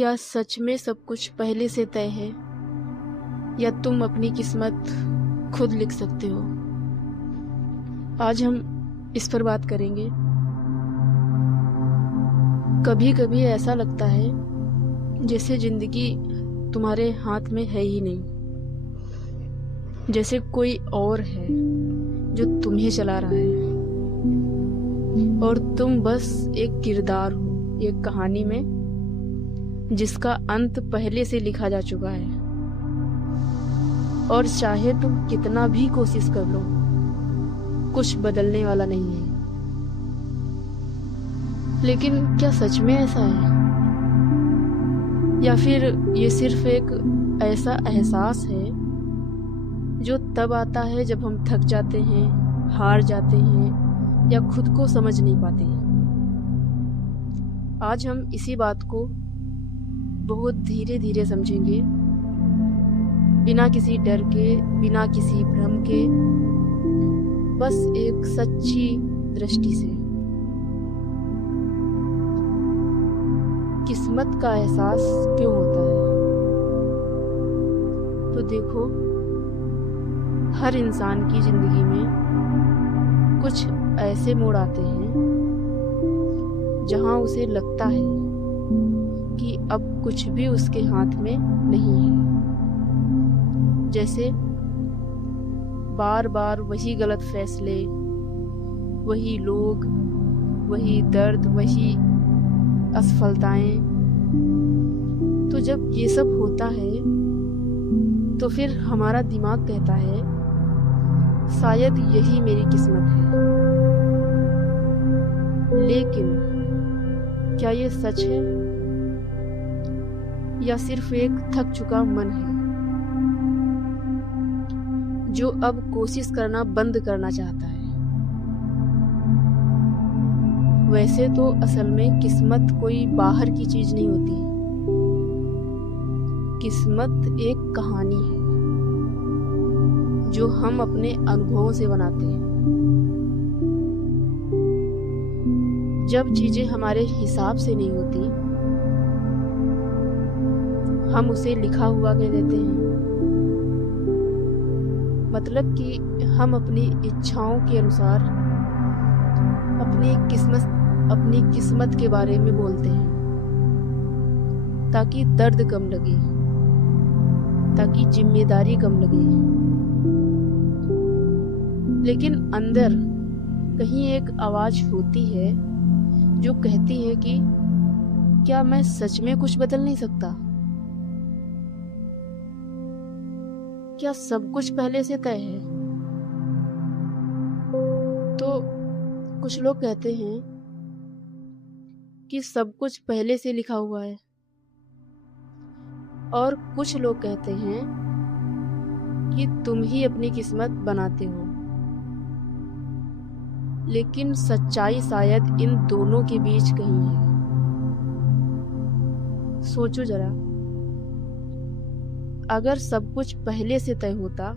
क्या सच में सब कुछ पहले से तय है, या तुम अपनी किस्मत खुद लिख सकते हो? आज हम इस पर बात करेंगे। कभी कभी ऐसा लगता है जैसे जिंदगी तुम्हारे हाथ में है ही नहीं, जैसे कोई और है जो तुम्हें चला रहा है और तुम बस एक किरदार हो एक कहानी में जिसका अंत पहले से लिखा जा चुका है। और चाहे तुम कितना भी कोशिश कर लो, कुछ बदलने वाला नहीं है। लेकिन क्या सच में ऐसा है, या फिर ये सिर्फ एक ऐसा एहसास है जो तब आता है जब हम थक जाते हैं, हार जाते हैं या खुद को समझ नहीं पाते? आज हम इसी बात को बहुत धीरे धीरे समझेंगे, बिना किसी डर के, बिना किसी भ्रम के, बस एक सच्ची दृष्टि से। किस्मत का एहसास क्यों होता है? तो देखो, हर इंसान की जिंदगी में कुछ ऐसे मोड़ आते हैं जहां उसे लगता है कि अब कुछ भी उसके हाथ में नहीं है। जैसे बार बार वही गलत फैसले, वही लोग, वही दर्द, वही असफलताएं। तो जब ये सब होता है तो फिर हमारा दिमाग कहता है शायद यही मेरी किस्मत है। लेकिन क्या ये सच है, या सिर्फ एक थक चुका मन है जो अब कोशिश करना बंद करना चाहता है? वैसे तो असल में किस्मत कोई बाहर की चीज नहीं होती। किस्मत एक कहानी है जो हम अपने अनुभवों से बनाते हैं। जब चीजें हमारे हिसाब से नहीं होती, हम उसे लिखा हुआ कह देते हैं। मतलब कि हम अपनी इच्छाओं के अनुसार अपनी किस्मत के बारे में बोलते हैं, ताकि दर्द कम लगे, ताकि जिम्मेदारी कम लगे। लेकिन अंदर कहीं एक आवाज होती है जो कहती है कि क्या मैं सच में कुछ बदल नहीं सकता? क्या सब कुछ पहले से तय है? तो कुछ लोग कहते हैं कि सब कुछ पहले से लिखा हुआ है, और कुछ लोग कहते हैं कि तुम ही अपनी किस्मत बनाते हो। लेकिन सच्चाई शायद इन दोनों के बीच कहीं है। सोचो जरा, अगर सब कुछ पहले से तय होता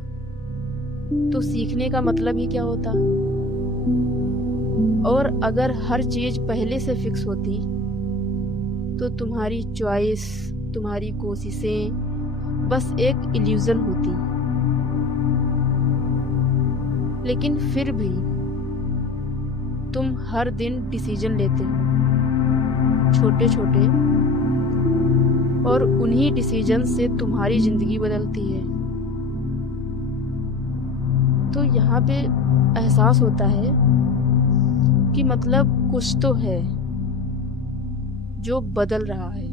तो सीखने का मतलब ही क्या होता? और अगर हर चीज पहले से फिक्स होती तो तुम्हारी चॉइस, तुम्हारी कोशिशें बस एक इल्यूजन होती। लेकिन फिर भी तुम हर दिन डिसीजन लेते हो, छोटे छोटे, और उन्हीं डिसीजन से तुम्हारी जिंदगी बदलती है। तो यहाँ पे एहसास होता है कि मतलब कुछ तो है जो बदल रहा है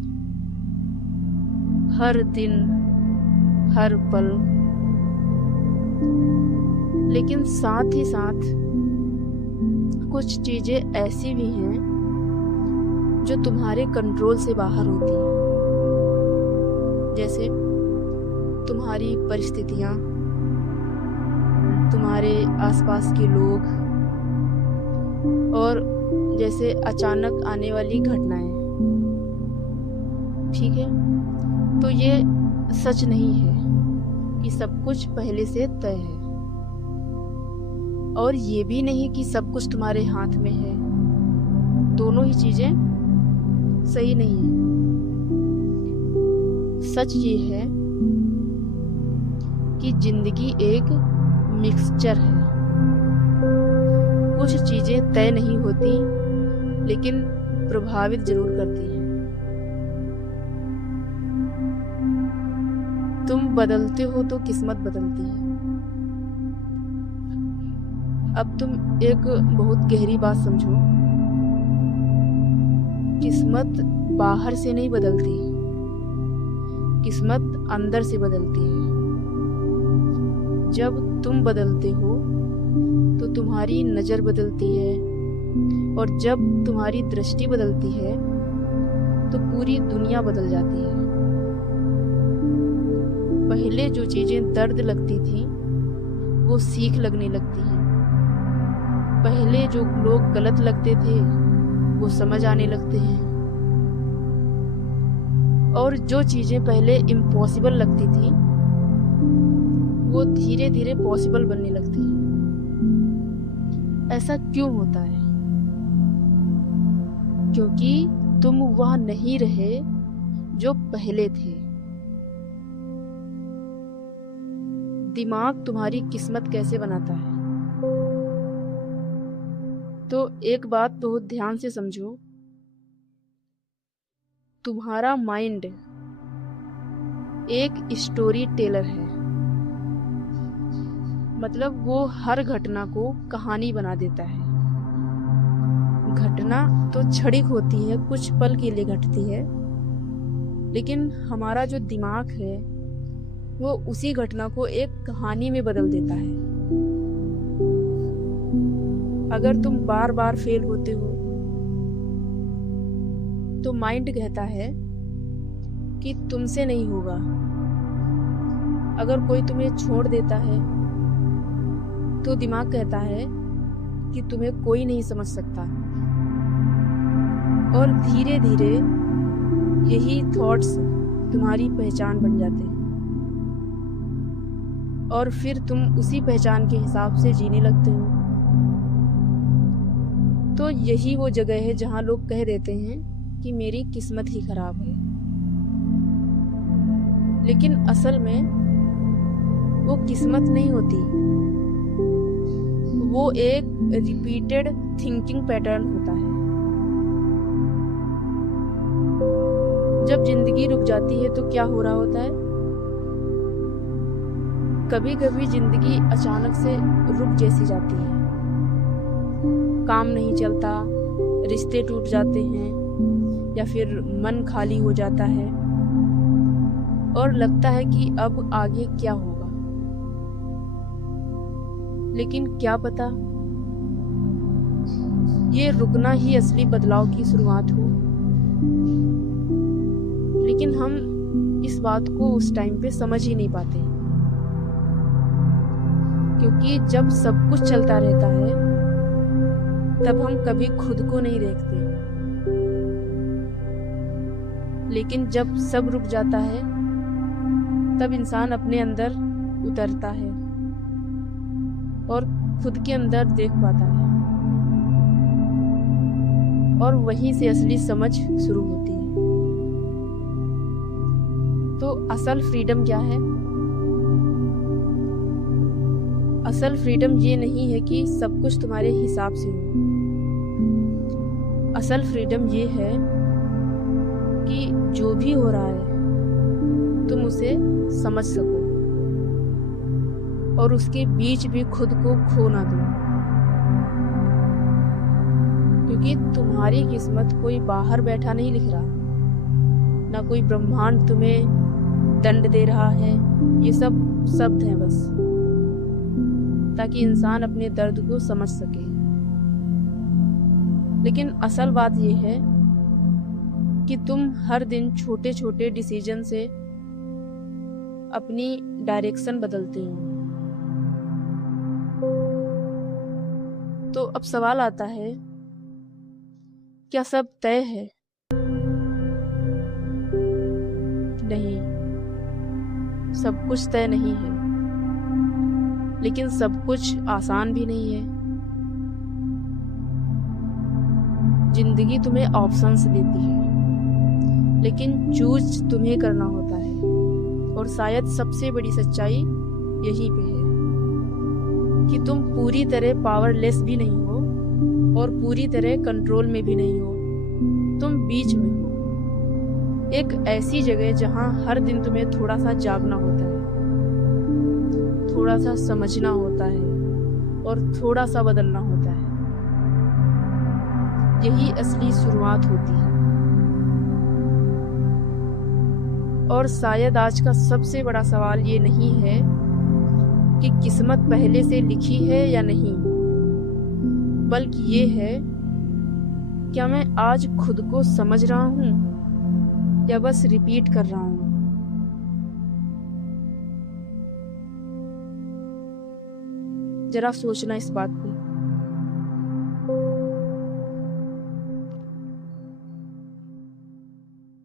हर दिन, हर पल। लेकिन साथ ही साथ कुछ चीजें ऐसी भी हैं जो तुम्हारे कंट्रोल से बाहर होती हैं। जैसे तुम्हारी परिस्थितियां, तुम्हारे आसपास के लोग, और जैसे अचानक आने वाली घटनाएं। ठीक है, तो ये सच नहीं है कि सब कुछ पहले से तय है, और ये भी नहीं कि सब कुछ तुम्हारे हाथ में है। दोनों ही चीजें सही नहीं है। सच ये है कि जिंदगी एक मिक्सचर है। कुछ चीजें तय नहीं होती, लेकिन प्रभावित जरूर करती हैं। तुम बदलते हो तो किस्मत बदलती है। अब तुम एक बहुत गहरी बात समझो। किस्मत बाहर से नहीं बदलती, किस्मत अंदर से बदलती है। जब तुम बदलते हो तो तुम्हारी नज़र बदलती है, और जब तुम्हारी दृष्टि बदलती है तो पूरी दुनिया बदल जाती है। पहले जो चीज़ें दर्द लगती थी वो सीख लगने लगती हैं। पहले जो लोग गलत लगते थे वो समझ आने लगते हैं, और जो चीज़ें पहले इम्पॉसिबल लगती थी वो धीरे धीरे पॉसिबल बनने लगती हैं। ऐसा क्यों होता है? क्योंकि तुम वह नहीं रहे जो पहले थे। दिमाग तुम्हारी किस्मत कैसे बनाता है? तो एक बात बहुत ध्यान से समझो। तुम्हारा माइंड एक स्टोरी टेलर है। मतलब वो हर घटना को कहानी बना देता है। घटना तो क्षणिक होती है, कुछ पल के लिए घटती है, लेकिन हमारा जो दिमाग है वो उसी घटना को एक कहानी में बदल देता है। अगर तुम बार बार फेल होते हो तो माइंड कहता है कि तुमसे नहीं होगा। अगर कोई तुम्हें छोड़ देता है तो दिमाग कहता है कि तुम्हें कोई नहीं समझ सकता। और धीरे धीरे यही थॉट्स तुम्हारी पहचान बन जाते हैं, और फिर तुम उसी पहचान के हिसाब से जीने लगते हो। तो यही वो जगह है जहाँ लोग कह देते हैं कि मेरी किस्मत ही खराब है। लेकिन असल में वो किस्मत नहीं होती, वो एक रिपीटेड थिंकिंग पैटर्न होता है। जब जिंदगी रुक जाती है तो क्या हो रहा होता है? कभी कभी जिंदगी अचानक से रुक जैसी जाती है। काम नहीं चलता, रिश्ते टूट जाते हैं, या फिर मन खाली हो जाता है और लगता है कि अब आगे क्या होगा। लेकिन क्या पता ये रुकना ही असली बदलाव की शुरुआत हो। लेकिन हम इस बात को उस टाइम पे समझ ही नहीं पाते, क्योंकि जब सब कुछ चलता रहता है तब हम कभी खुद को नहीं देखते। लेकिन जब सब रुक जाता है तब इंसान अपने अंदर उतरता है और खुद के अंदर देख पाता है, और वहीं से असली समझ शुरू होती है। तो असल फ्रीडम क्या है? असल फ्रीडम ये नहीं है कि सब कुछ तुम्हारे हिसाब से हो। असल फ्रीडम ये है कि जो भी हो रहा है तुम उसे समझ सको और उसके बीच भी खुद को खो ना दो। क्योंकि तुम्हारी किस्मत कोई बाहर बैठा नहीं लिख रहा, ना कोई ब्रह्मांड तुम्हें दंड दे रहा है। ये सब शब्द हैं बस, ताकि इंसान अपने दर्द को समझ सके। लेकिन असल बात यह है कि तुम हर दिन छोटे छोटे डिसीजन से अपनी डायरेक्शन बदलते हो। तो अब सवाल आता है, क्या सब तय है? नहीं, सब कुछ तय नहीं है, लेकिन सब कुछ आसान भी नहीं है। जिंदगी तुम्हें ऑप्शंस देती है, लेकिन चूज तुम्हें करना होता है। और शायद सबसे बड़ी सच्चाई यहीं पे है कि तुम पूरी तरह पावरलेस भी नहीं हो और पूरी तरह कंट्रोल में भी नहीं हो। तुम बीच में हो, एक ऐसी जगह जहां हर दिन तुम्हें थोड़ा सा जागना होता है, थोड़ा सा समझना होता है और थोड़ा सा बदलना होता है। यही असली शुरुआत होती है। और शायद आज का सबसे बड़ा सवाल ये नहीं है कि किस्मत पहले से लिखी है या नहीं, बल्कि ये है, क्या मैं आज खुद को समझ रहा हूं या बस रिपीट कर रहा हूं। जरा सोचना इस बात पे।